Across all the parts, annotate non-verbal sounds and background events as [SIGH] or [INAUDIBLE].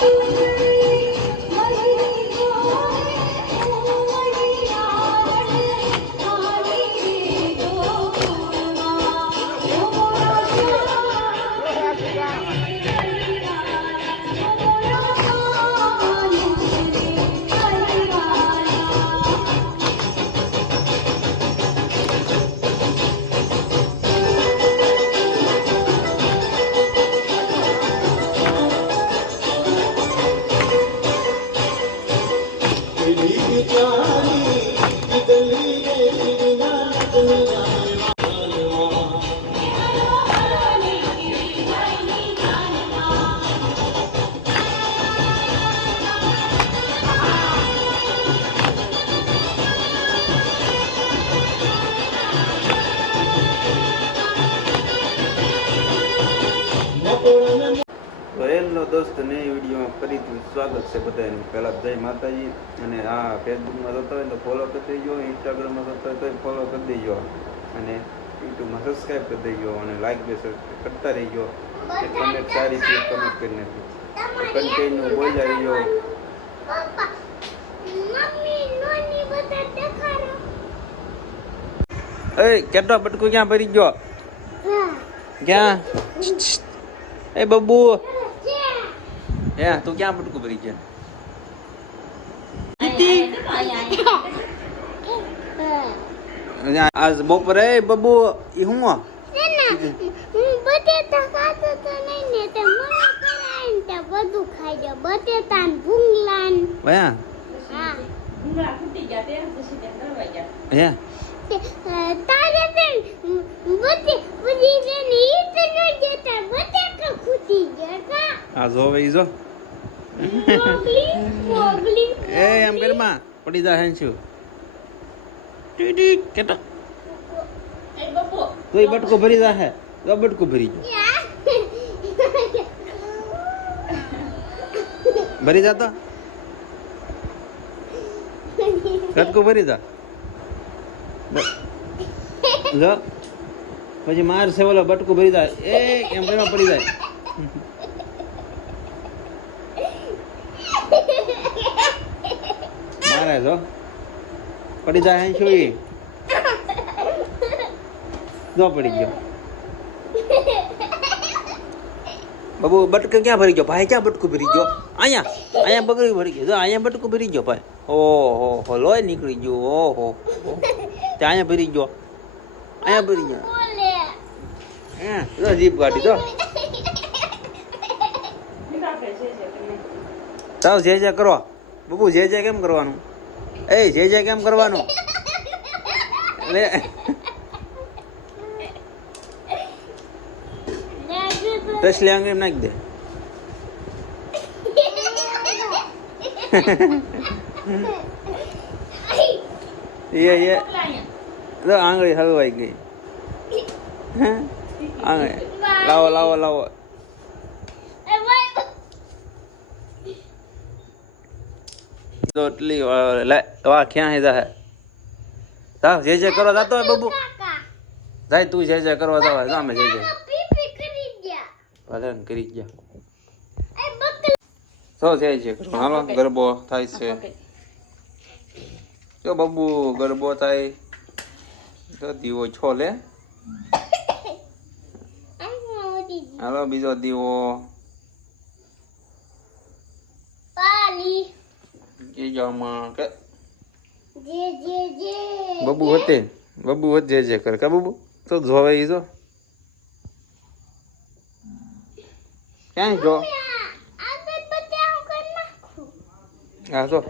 Thank you. તો hello દોસ્ત ને વિડીયોમાં ફરીથી સ્વાગત છે બધાનું. પહેલાં જય માતાજી અને આ ફેસબુકમાં જોતા હોય તો ફોલો કરી દેજો ઇન્સ્ટાગ્રામમાં જોતા હોય તો ફોલો કરી દેજો અને યુટ્યુબમાં સબસ્ક્રાઈબ કરી દેજો અને લાઈક બે કરતા રહીજો કમેન્ટ સારી છે કમેન્ટ કરી નાખજો. કન્ટિન્યુ બોલ આવી એ કેટલો બટકું ક્યાં ભરી ગયો? ક્યાં? એ બબ્બુ છે હે તું ક્યાં બટકું ભરી ગયા આજ બપોરે બબુ એ હું હું? બટેટા ખાતો તો નહીં ને તે મને કરાય તે બધું ખાઈ જાય બટેટા ને ભૂંગળા ને. વયા હા. તે, તારે તે બધી બધી ને ઈ તો ન જતા બટેકા ખૂટી જતા આ જોવે ઈ જો મોગલી મોગલી એ એમ કરમાં પડી જા હેન છું ટીટી કેટા તો એ બટકો ભરી જા હે તો બટકો ભરી ગયો ભરી જા તો બટકો ભરી જા જો પછી માર છે ઓલો બટકો ભરી જા એ એમ કરવા પડી જાય મારે જો પડી જાય છું ઈ? જો પડી ગયો. બાબુ, બટકો ક્યાં ભરી ગયો? ભાઈ, ક્યાં બટકું ભરી ગયો? અહીંયા અહીંયા બગડી ભરી ગયો. જો, અહીંયા બટકું ભરી ગયો, ભાઈ. ઓહો હો લોહી નીકળી ગયો. ઓહો હો. તે અહીંયા ભરી ગયો. અહીંયા ભરી ગયો. હે, જો જીપ કાઢી, જો. ચાલ જે જે કરો. બબુ, જે જે કેમ કરવાનું? એ, જે જે કેમ કરવાનું? લે. તસલી આંગળી નાખી દે. એ એ. આંગળી હલવાઈ ગઈ? આંગળી. લાવો લાવો લાવો. રોટલી વાહ ક્યાં હે જા જા જે જે કરો જાતો હોય બબુ. જાય તું જે જે કરવા જાવ સામે જે જે. ભલે કરી ગયા તો જે જે કરો હાલો ગરબો થાય છે. જો બબુ ગરબો થાય. તો દીવો છો લે. [LAUGHS] હાલો બીજો દીવો. જીજામાં કે? બબુ હોતે. બબુ હોત જે જે કરે. કા બબુ? તો જોવે ઈ જો. ક્યાં જો? હા જો.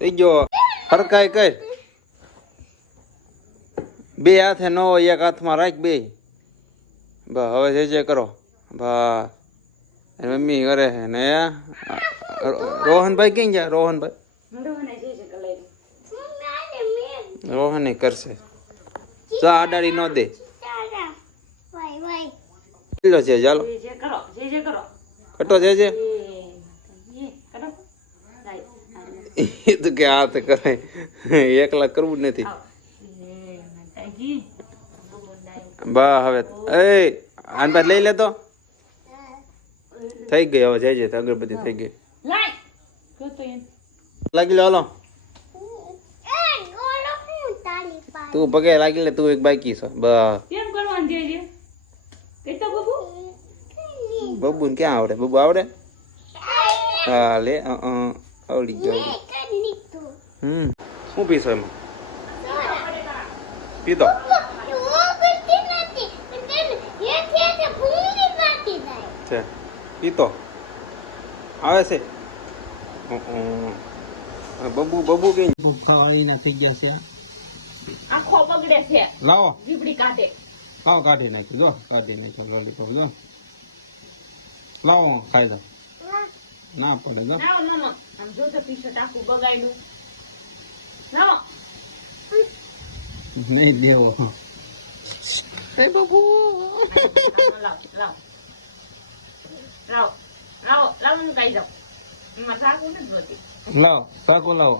થઈ ગયો હરકાય કર બે હાથે નો એક હાથમાં રાખ બે. હવે જે જે કરો. એની મમ્મી કરે છે ને આ રોહનભાઈ ક્યાં ગયા? રોહનભાઈ? રોહન કરશે. જો આડાડી ન દે. લો છે ચાલો. કટો છે છે એ તો કે તો કરે. એકલા કરવું જ નથી. બા હવે એ આનભાઈ લઈ લેતો. થઈ ગઈ હવે જઈ જઈ અગરબત્તી થઈ ગઈ. લાગી લે હાલો. એ ગોળો હું તારી પાસે? તું પગે લાગી લે તું એક બાકી છો બા કેમ કરવાનું છે જે તે તો બબુ. ને ક્યાં આવડે? બબુ આવડે? હા લે આવડી ગયો હમ. શું પીશો એમાં? જાય. છે. પીતો આવે છે. બબુ બબુ કઈ ખાવાના થઈ ગયા છે. આખો બગડે છે. લાવો. જીબડી કાઢે. લાવો કાઢી નાખ્યું જો. કાઢી નાખ્યો લોલીપોપ જો. લાવો ખાઈ દો ના પડે જો. નાવ નાનો આમ જો તો શર્ટ આખું બગાડ્યું. લાવો. નહીં દેવો. લાવ લાવ. લાવ લાવ લાવ હું કાઈ જાઉં એમાં થાકું નથી જોતી લાવો તાકો લાવો